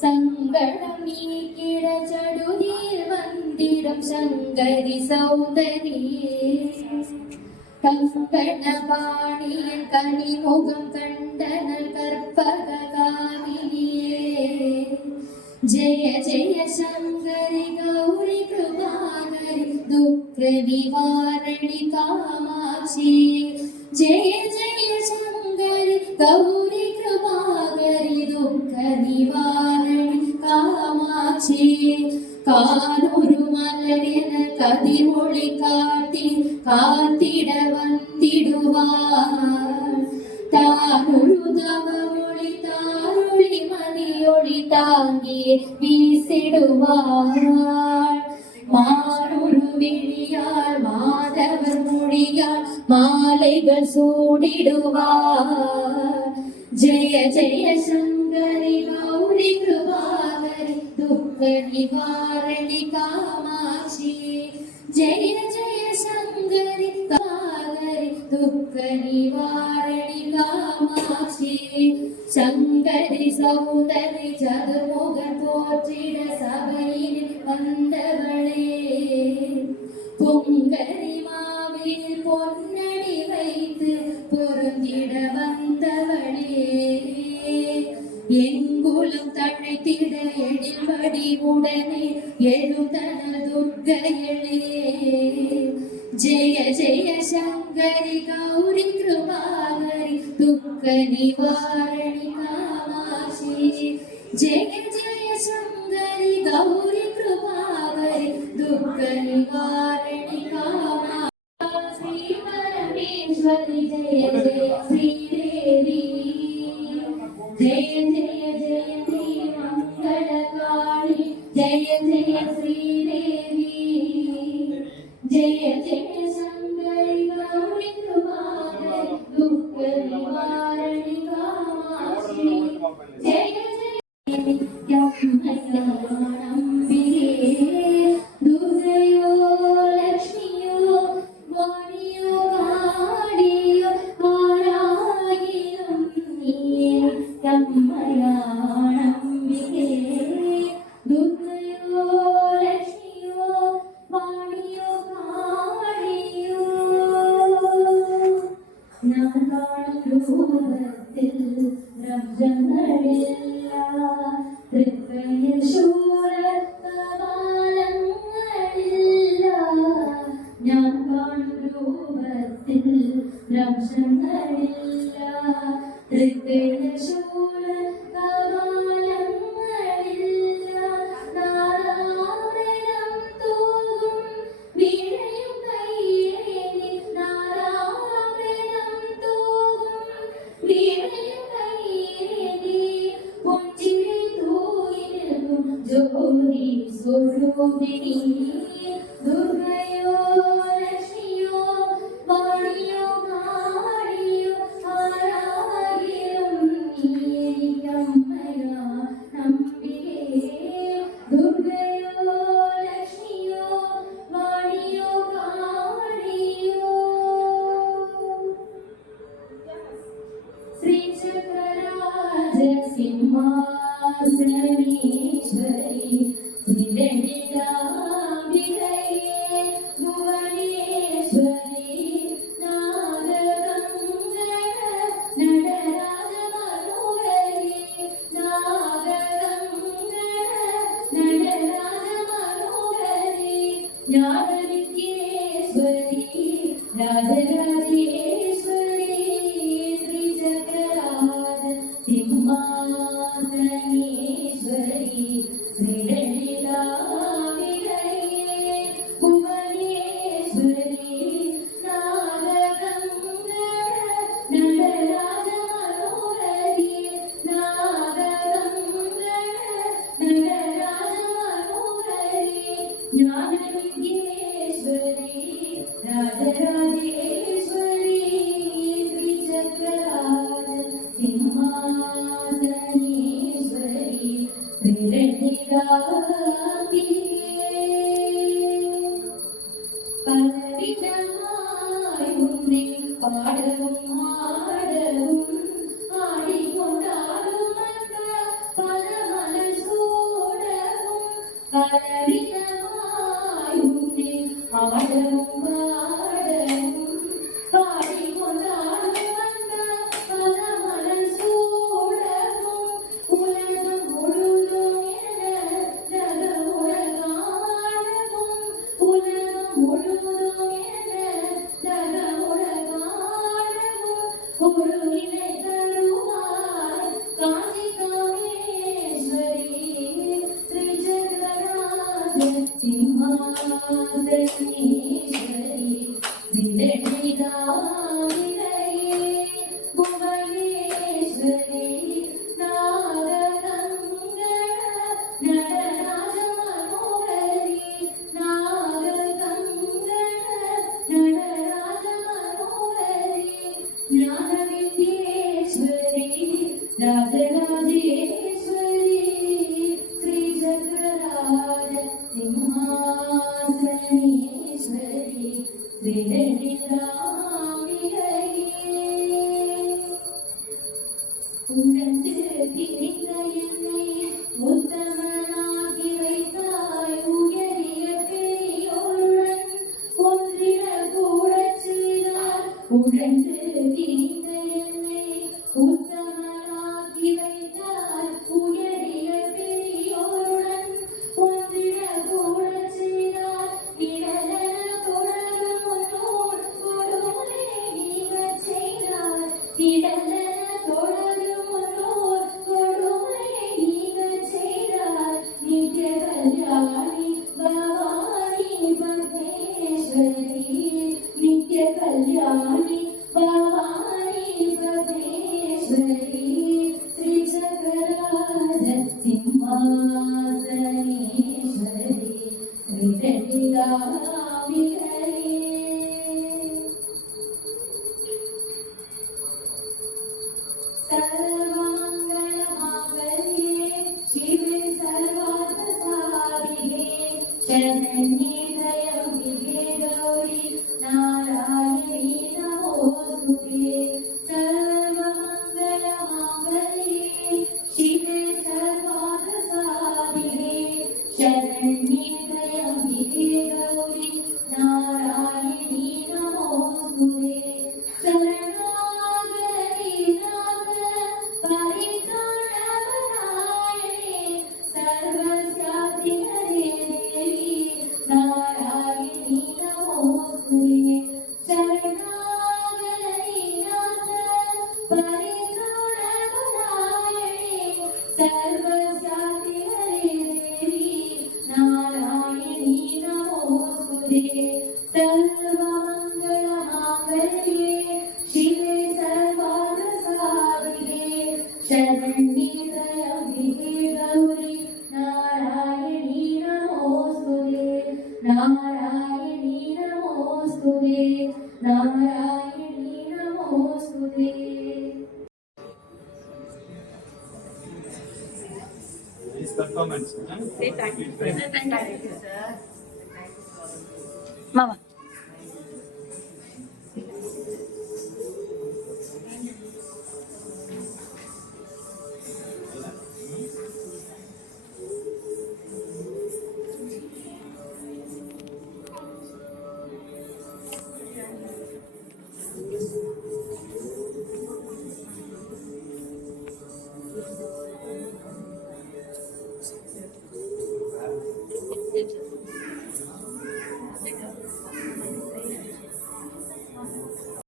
சங்கடம் நீக்கிட சடுதியில் வந்திடும் சங்கரி சௌந்தரியே கங்கணபாணியின் கனிமுகம் கண்டனல் கற்பக காமினியே ஜெய ஜெய சங்கரி கௌரி கிருபாகரி துக்க நிவாரணி காமாட்சி ஜெய ஜெய சங்கரி கௌரி கிருபாகரி துக்க நிவாரணி காமாட்சி காலொரு மலர் என கதிரொளி காட்டி காத்திட வந்திடுவார் தாருழு தவமொழி தாருளி மதியொளி தாங்கி வீசிடுவார் மாறுரு விழியால் மாதவர் மொழியால் மாலைகள் சூடிடுவார் ஜெய ஜெய சங்கரி கௌரி கிருபாகரி துக்க நிவாரணி காமாட்சி ஜெய ஜெய சங்கரி காகரி துக்க நிவாரணி காமாட்சி சங்கரி சௌந்தரி சதுர்முக தோற்றிட சபையில் வந்தவளே பொங்கரி மாவில் பொன்னடி வைத்து பொருந்திட வந்தவளே எங்குலம் தழைத்திட எழில்வடி உடனே எழுந்தன துர்க்கையளே ஜெய ஜெய சங்கரி கௌரி கிருபாகரி துக்க நிவாரணி காமாட்சி ஜெய ஜெய சங்கரி கௌரி கிருபாகரி துக்க நிவாரணி காமாட்சி ஸ்ரீ பரமேஸ்வரி ஜெய ஜெய ஸ்ரீதேவி जय जय जय श्री मंगल काली जय जय श्री देवी जय जय शंकरी गौरी कृपाकरी दुख निवारणी कामाक्षी जय जय अम्बिके दुर्गयो लक्ष्मियो वाणियो गाडियो वारागिलं கம்மயானம்பிகே துர்க்கையோ லட்சுமியோ வாணியோ காளியோ நான் காணும் ரூபத்தில் ரம்ஜங்களில்லா திருக்கையில் சூழ கபாலங்களில்லா நான் காணும் ரூபத்தில் ரம்ஜங்களில்லா திருக்கையில் சூழ கபாலங்களில்லா நாராவிரம் தூகும் வீணையும் கையிலேந்தி நாராவிரம் தூகும் வீணையும் கையிலேந்தி பொஞ்சிரை தூயிலும் ஜோதி சொரூபிணி துர்கையோ லட்சுமியோ வாணியோ காளியோ ஆராகிலும் நீ கம்மையா நம்பிகே துர்கையோ லட்சுமியோ வாணியோ காளியோ श्री चक्रराज सिंहासनेश्वरी श्रीललिताम्बिके भुवनेश्वरी नागगंगण நடராஜ மனோகரி நாககंगण நடராஜ மனோகரி ஞானவித்யேஸ்வரி ராஜராஜேஸ்வரி ஸ்ரீ சக்கரராஜ சிம்மாசனேஸ்வரி ஸ்ரீலலிதாம்பிகே புவனேஸ்வரி நாககंगण நடராஜ மனோகரி நாககंगण நடராஜ மனோகரி ஞானவித்யேஸ்வரி ராஜராஜேஸ்வரி ஸ்ரீ சக்கரராஜ சிம்மாசனேஸ்வரி ஸ்ரீலலிதாம்பிகே பலவிதமாய் உன்னை பாடவும் ஆடவும் ஆடிக்கொண்டாடும் ஆடவும் பாடவும் பாடிக்கொண்டாடும் வந்த பதமலர் சூடவும் உலகம் முழுதும் என ஜகமுலகாடவும் உலகம் முழுதும் என ஜகமுலகாடவும் ஒரு நிலை தருவாய் காஞ்சி காமேஸ்வரி ஸ்ரீ சக்கராஜ சிம்மாசனீஸ்வரி திடநிதாவிரையே புவனேஸ்வரி நாககங்கண நடராஜ மனோகரி நாககங்கண நடராஜ மனோகரி ஞான வித்யேஸ்வரி ராஜராஜேஸ்வரி ஸ்ரீ சக்கராஜ சிம்மாசனீஸ்வரி திடநிதாவிரையே உணர்ந்து திரிந்த என்னை உத்தமனாகி வைத்தாய் உயரிய பெரியோருடன் ஒன்றிட கூடச் செய்தார் உணர்ந்து திரிந்த என்னை உத்தமனாகி வைத்தார் உயரிய பெரியோருடன் ஒன்றிட கூடச் செய்தார் இடலென தொடரும் உன்னோர் கொடுமை நீங்கச் செய்தார் இடலென தொடரும் உன்னோர் கொடுமை நீங்கச் செய்தார் நித்ய கல்யாணி பவானி பரமேஸ்வரி நித்ய கல்யாணி பவானி பரமேஸ்வரி ஸ்ரீ சக்கராஜ சிம்மாசனீஸ்வரி ஸ்ரீ தண்டிதாவிரையே सर्वमङ्गलमाङ्गल्ये शिवे सर्वार्थसाधिके शरण्ये त्र्यम्बिके गौरी नारायणी नमोस्तुते सर्वमङ्गलमाङ्गल्ये शिवे सर्वार्थसाधिके शरण्ये त्र्यम्बिके गौरी नारायणी नमोस्तुते शरणागति नाथ परित्राणपरायणे सर्वस्यापि हरे देवी नारायणी नमोस्तुते शरणागति नाथ परित्राणपरायणे सर्वस्यापि हरे देवी नारायणी नमोस्तुते सर्वमङ्गलमाङ्गल्ये शिवे सर्वार्थसाधिके शरण्ये त्र्यम्बिके गौरी नारायणी नमोस्तुते नारायणी नमोस्तुते नारायणी नमोस्तुते His performance. Mama.